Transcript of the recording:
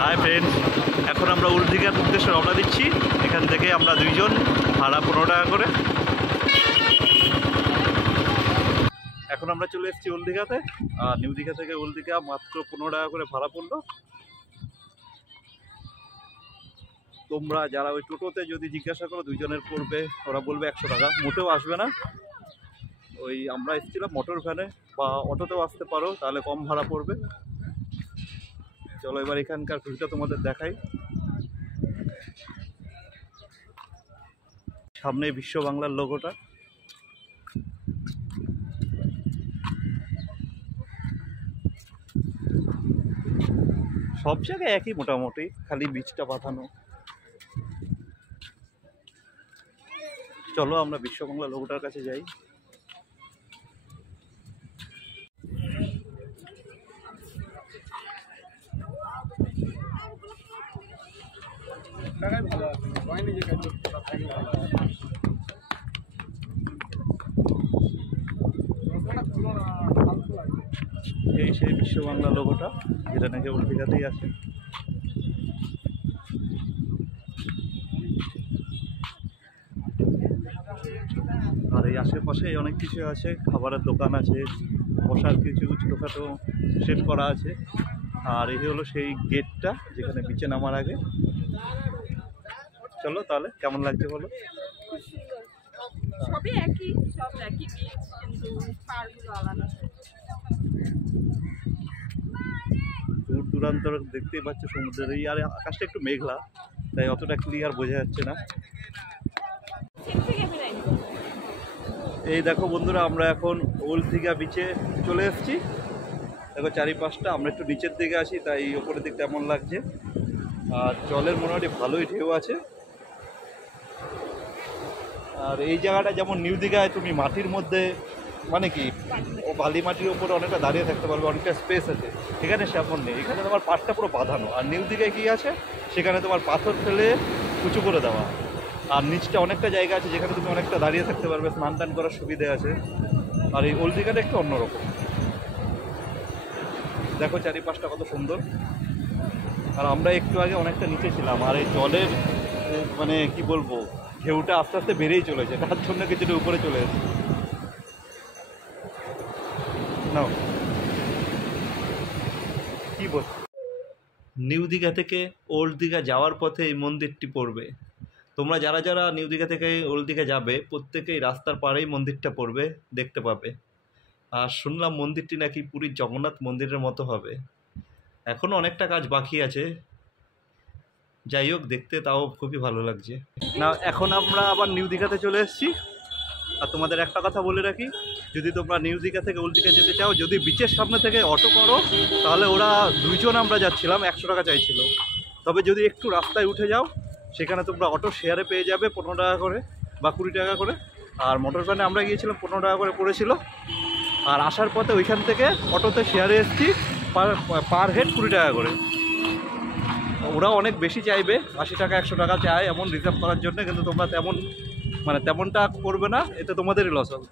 Hi friends, এখন আমরা উল্দিঘার উদ্দেশ্যে রওনা দিচ্ছি। এখান থেকে আমরা দুইজন, ভাড়া 15 টাকা করে। এখন আমরা চলে এসেছি ওল্ড দীঘাতে, আর নিউ দীঘা থেকে ওল্ড দীঘা মাত্র 15 টাকা করে ভাড়া পড়লো। তোমরা যারা ওই টোটোতে যদি জিজ্ঞাসা করো দুইজনের পড়বে, ওরা বলবে 100 টাকা, মোটেও আসবে না। ওই আমরা এসেছিলাম মোটর ভ্যানে বা অটোতেও আসতে পারো, তাহলে কম ভাড়া পড়বে। চলো এবার এখানকার ভিউটা তোমাদের দেখাই। সামনে বিশ্ব বাংলার লোগোটা। সব জায়গায় একই মোটামুটি, খালি বীজটা বাঁধানো। চলো আমরা বিশ্ব বাংলা লোগোটার কাছে যাই। এই সেই বিশ্ব বাংলা লোগোটা, যেটা নাকি ওল্ড দীঘাতেই আছে। আর এই আশেপাশে অনেক কিছু আছে, খাবারের দোকান আছে, বসার কিছু ছোটোখাটো সেট করা আছে। আর এই হলো সেই গেটটা যেখানে বিচে নামার আগে। চলো তাহলে কেমন লাগছে বলো। সবই একই, সব একই বিচ, কিন্তু পাড়গুলো আলাদা। দূর দূরান্ত দেখতেই পাচ্ছ সমুদ্রের এই, আর আকাশটা একটু মেঘলা, তাই অতটা ক্লিয়ার বোঝা যাচ্ছে না। এই দেখো বন্ধুরা, আমরা এখন ওল্ড দীঘা বিচে চলে এসেছি। দেখো চারিপাশটা, আমরা একটু নিচের দিকে আছি তাই ওপরের দিক তেমন লাগছে। আর জলের মোটামুটি ভালোই ঢেউ আছে। আর এই জায়গাটা যেমন নিউ দীঘায় তুমি মাটির মধ্যে, মানে কি ও বালি মাটির উপরে অনেকটা দাঁড়িয়ে থাকতে পারবে, অনেকটা স্পেস আছে। এখানে সেমন নেই, এখানে তোমার পাড়টা পুরো বাঁধানো। আর নিউ দীঘায় কী আছে, সেখানে তোমার পাথর ফেলে উঁচু করে দেওয়া। আর নিচটা অনেকটা জায়গা আছে যেখানে তুমি অনেকটা দাঁড়িয়ে থাকতে পারবে, স্নান টান করার সুবিধে আছে। আর এই ওল্ড দীঘাটা একটু অন্যরকম। দেখো চারিপাশটা কত সুন্দর। আর আমরা একটু আগে অনেকটা নিচে ছিলাম, আর এই জলের মানে কি বলবো, ঢেউটা আস্তে আস্তে বেড়েই চলেছে, তার জন্য কিছুটা উপরে চলে এসেছে। না কি বল, নিউ দীঘা থেকে ওল্ড দীঘা যাওয়ার পথে এই মন্দিরটি পড়বে। তোমরা যারা যারা নিউ দীঘা থেকে ওল্ড দীঘা যাবে, প্রত্যেকেই রাস্তার পাড়েই মন্দিরটা পড়বে, দেখতে পাবে। আর শুনলাম মন্দিরটি নাকি পুরীর জগন্নাথ মন্দিরের মতো হবে। এখনও অনেকটা কাজ বাকি আছে, যাই হোক দেখতে তাও খুবই ভালো লাগছে। না এখন আমরা আবার নিউ দীঘাতে চলে এসেছি। আর তোমাদের একটা কথা বলে রাখি, যদি তোমরা নিউ দীঘা থেকে ওল্ড দীঘা যেতে চাও, যদি বিচের সামনে থেকে অটো করো, তাহলে ওরা দুইজন আমরা যাচ্ছিলাম 100 টাকা চাইছিল। তবে যদি একটু রাস্তায় উঠে যাও, সেখানে তোমরা অটো শেয়ারে পেয়ে যাবে 15 টাকা করে বা 20 টাকা করে। আর মোটর ভ্যানে আমরা গিয়েছিলাম, 15 টাকা করে পড়েছিল। আর আসার পথে ওইখান থেকে অটোতে শেয়ারে এসেছি, পার হেড 20 টাকা করে। ওরা অনেক বেশি চাইবে, 80 টাকা 100 টাকা চায় এমন রিজার্ভ করার জন্য, কিন্তু তোমরা তেমনটা করবে না, এতে তোমাদেরই লস হবে।